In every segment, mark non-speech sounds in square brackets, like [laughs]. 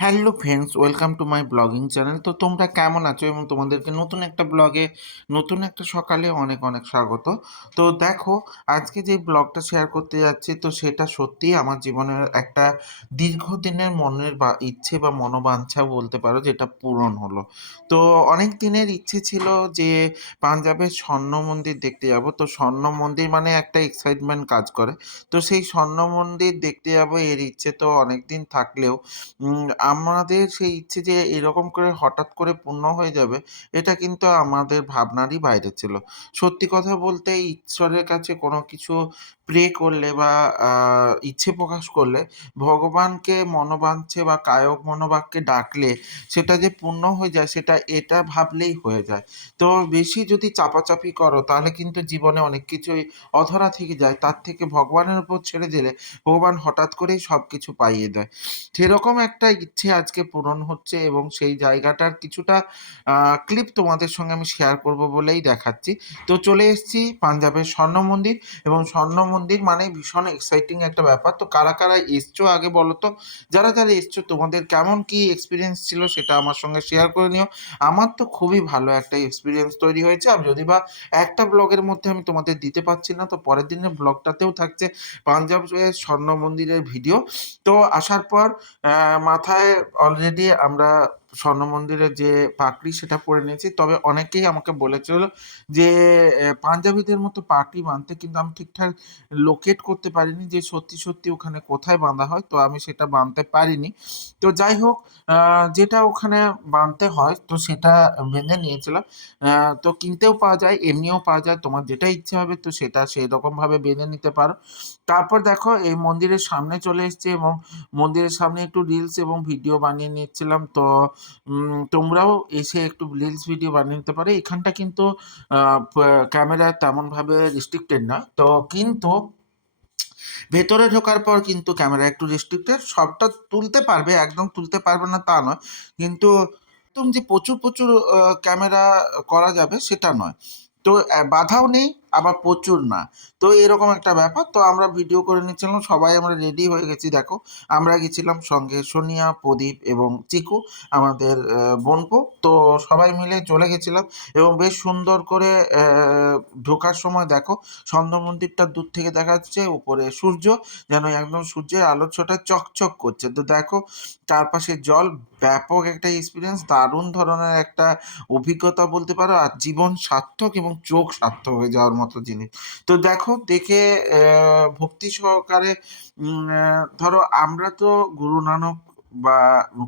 Hello friends, welcome to my blogging channel. তো তোমরা কেমন আছো? এবং তোমাদেরকে নতুন একটা ব্লগে, নতুন একটা সকালে অনেক অনেক স্বাগত। তো দেখো, আজকে যে ব্লগটা শেয়ার করতে যাচ্ছি, তো সেটা সত্যিই আমার জীবনের একটা দীর্ঘদিনের মনের বা, ইচ্ছে বা মনোবাঞ্ছা বলতে পারো, যেটা পূরণ হলো। তো অনেক দিনের ইচ্ছে ছিল যে পাঞ্জাবের স্বর্ণ মন্দির দেখতে যাব। তো স্বর্ণ মন্দির মানে একটা এক্সাইটমেন্ট কাজ করে। তো সেই স্বর্ণ মন্দির দেখতে যাব এর ইচ্ছে তো অনেক দিন থাকলেও আমাদের সেই ইচ্ছে যে এরকম করে হঠাৎ করে পূর্ণ হয়ে যাবে, এটা কিন্তু আমাদের ভাবনারই বাইরে ছিল। সত্যি কথা বলতে ঈশ্বরের কাছে কোনো কিছু প্রে করলে বা ইচ্ছে প্রকাশ করলে ভগবানকে মনোবাঞ্ছে বা কায়ক মনোবাক্যে ডাকলে সেটা যে পূর্ণ হয়ে যায় সেটা এটা ভাবলেই হয়ে যায়। তো বেশি যদি চাপাচাপি করো তাহলে কিন্তু জীবনে অনেক কিছুই অধরা থেকে যায়। তার থেকে ভগবানের উপর ছেড়ে দিলে ভগবান হঠাৎ করেই সব কিছু পাইয়ে দেয়। সেরকম একটা ইচ্ছে আজকে পূরণ হচ্ছে এবং সেই জায়গাটার কিছুটা ক্লিপ তোমাদের সঙ্গে আমি শেয়ার করব বলেই দেখাচ্ছি। তো চলে এসেছি পাঞ্জাবের স্বর্ণ মন্দির এবং স্বর্ণ মন্দির মানেই ভীষণ এক্সাইটিং একটা ব্যাপার। তো কারা, কারা এসছো আগে বলো তো? যারা, যারা এসছো তোমাদের কেমন কি এক্সপিরিয়েন্স ছিল সেটা আমার সঙ্গে শেয়ার করে নিও। আমার তো খুবই ভালো একটা এক্সপিরিয়েন্স তৈরি হয়েছে। আর যদি বা একটা ব্লগের মধ্যে আমি তোমাদের দিতে পারছি না তো পরের দিনের ব্লগটাতেও থাকছে পাঞ্জাবের স্বর্ণ মন্দিরের ভিডিও। তো আসার পর মাথায় অলরেডি আমরা স্বর্ণ মন্দিরের যে পাগড়ি সেটা পরে নিয়েছি। তবে অনেকেই আমাকে বলেছিল যে পাঞ্জাবিদের মতো পাগড়ি বাঁধতে কিন্তু আমি ঠিকঠাক লোকেট করতে পারিনি যে সত্যি, সত্যি ওখানে কোথায় বাঁধা হয়। তো আমি সেটা বাঁধতে পারিনি। তো যাই হোক যেটা ওখানে বাঁধতে হয় তো সেটা বেঁধে নিয়েছিলাম। তো কিনতেও পাওয়া যায়, এমনিও পাওয়া যায়। তোমার যেটা ইচ্ছে হবে তো সেটা সেরকমভাবে বেঁধে নিতে পারো। তারপর দেখো এই মন্দিরের সামনে চলে এসেছি এবং মন্দিরের সামনে একটু রিলস এবং ভিডিও বানিয়ে নিচ্ছিলাম। তো তোমরাও এসে একটু রিলস ভিডিও বানিয়ে নিতে পারে এখানটা কিন্তু ক্যামেরা তেমনভাবে রিস্ট্রিক্টেড না। তো কিন্তু ভেতরে ঢোকার পর কিন্তু ক্যামেরা একটু রেস্ট্রিক্টেড। সবটা তুলতে পারবে, একদম তুলতে পারবে না তা নয়। কিন্তু একদম যে প্রচুর, প্রচুর ক্যামেরা করা যাবে সেটা নয়। তো বাধাও নেই, আবার প্রচুর না। তো এরকম একটা ব্যাপার। তো আমরা ভিডিও করে নিচ্ছিলাম। সবাই আমরা রেডি হয়ে গেছি দেখো। আমরা গেছিলাম সঙ্গে সোনিয়া, প্রদীপ এবং চিকু আমাদের বোনপো। তো সবাই মিলে চলে গেছিলাম এবং বেশ সুন্দর করে ঢোকার সময় দেখো স্বর্ণ মন্দিরটা দূর থেকে দেখা যাচ্ছে। উপরে সূর্য যেন একদম সূর্যের আলোর ছোঁয়ায় চকচক করছে। তো দেখো চারপাশে জল ব্যাপক একটা এক্সপিরিয়েন্স দারুণ ধরনের একটা অভিজ্ঞতা বলতে পারো। আর জীবন সার্থক এবং চোখ সার্থক হয়ে যাওয়ার মতো জিনিস। তো দেখো দেখে ভক্তি সহকারে ধরো আমরা তো গুরু নানক বা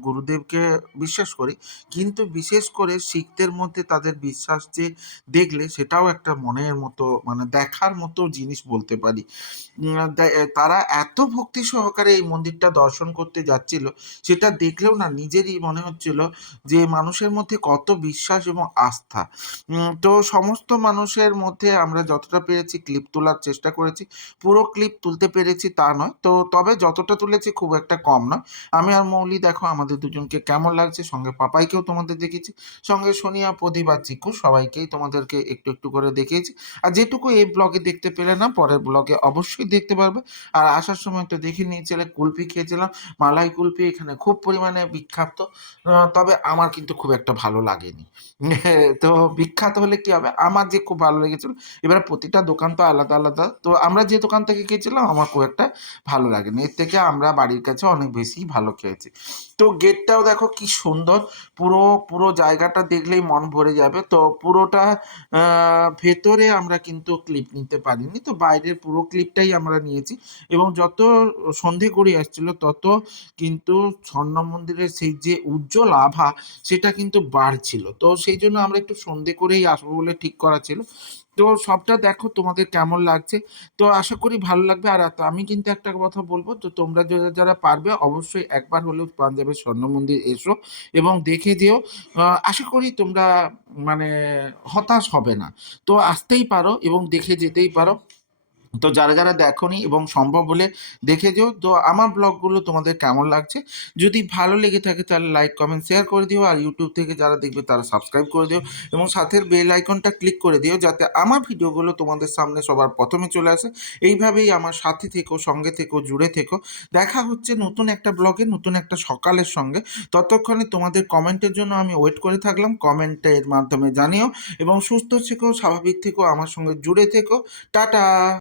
গুরুদেবকে বিশ্বাস করি। কিন্তু বিশেষ করে শিখদের মধ্যে তাদের বিশ্বাস যে দেখলে সেটাও একটা মনের মতো মানে দেখার মতো জিনিস বলতে পারি। তারা এত ভক্তি সহকারে এই মন্দিরটা দর্শন করতে যাচ্ছিল, সেটা দেখলেও না নিজেরই মনে হচ্ছিল যে মানুষের মধ্যে কত বিশ্বাস এবং আস্থা। তো সমস্ত মানুষের মধ্যে আমরা যতটা পেরেছি ক্লিপ তোলার চেষ্টা করেছি। পুরো ক্লিপ তুলতে পেরেছি তা নয়। তো তবে যতটা তুলেছি খুব একটা কম নয়। আমি আর মৌলি দেখো আমাদের দুজনকে কেমন লাগছে, সঙ্গে পাপাইকেও তোমাদের দেখিয়েছি। সঙ্গে সোনিয়া, প্রদীপ আর চিকু সবাইকেই তোমাদেরকে একটু, একটু করে দেখিয়েছি। আর যেটুকু এই ব্লগে দেখতে পেলে না পরের ব্লগে অবশ্যই দেখতে পারবে। আর আসার সময় তো দেখে নিয়েছিলে কুলফি খেয়েছিলাম। মালাই কুলফি এখানে খুব পরিমাণে বিখ্যাত। তবে আমার কিন্তু খুব একটা ভালো লাগেনি। [laughs] তো বিখ্যাত হলে কি হবে? আমার যে খুব ভালো লেগেছিল। এবার প্রতিটা দোকান তো আলাদা, আলাদা। তো আমরা যে দোকান থেকে খেয়েছিলাম আমার খুব একটা ভালো লাগেনি। এর থেকে আমরা বাড়ির কাছে অনেক বেশিই ভালো খেয়েছি। তো গেটটাও দেখো কি সুন্দর। পুরো, পুরো জায়গাটা দেখলেই মন ভরে যাবে। তো পুরোটা ভেতরে আমরা কিন্তু ক্লিপ নিতে পারিনি। তো বাইরের পুরো ক্লিপটাই আমরা নিয়েছি এবং যত সন্ধে করে আসছিল তত কিন্তু স্বর্ণ মন্দিরের সেই যে উজ্জ্বল আভা সেটা কিন্তু বাড়ছিল। তো সেই জন্য আমরা একটু সন্ধে করেই আসব বলে ঠিক করা ছিল। তো সবটা দেখো তোমাদের কেমন লাগছে। তো আশা করি ভালো লাগবে। আর আমি কিন্তু একটা কথা বলব তো তোমরা যারা, যারা পারবে অবশ্যই একবার হলেও পাঞ্জাবের স্বর্ণ মন্দির এসো এবং দেখে যেও। আশা করি তোমরা মানে হতাশ হবে না। তো আসতেই পারো এবং দেখে যেতেই পারো। তো যারা যারা দেখোনি এবং সম্ভব হলে দেখে যেও, তো আমার ব্লগগুলো তোমাদের কেমন লাগছে? যদি ভালো লেগে থাকে তাহলে লাইক কমেন্ট শেয়ার করে দিও আর ইউটিউব থেকে যারা দেখবে তারা সাবস্ক্রাইব করে দিও এবং সাথের বেল আইকনটা ক্লিক করে দিও যাতে আমার ভিডিওগুলো তোমাদের সামনে সবার প্রথমে চলে আসে। এইভাবেই আমার সাথে থেকো, সঙ্গে থেকো, জুড়ে থেকো। দেখা হচ্ছে নতুন একটা ব্লগে, নতুন একটা সকালের সঙ্গে। ততক্ষণে তোমাদের কমেন্টের জন্য আমি ওয়েট করে থাকলাম। কমেন্টের মাধ্যমে জানিও এবং সুস্থ থেকো, স্বাভাবিক থেকো, আমার সঙ্গে জুড়ে থেকো। টাটা!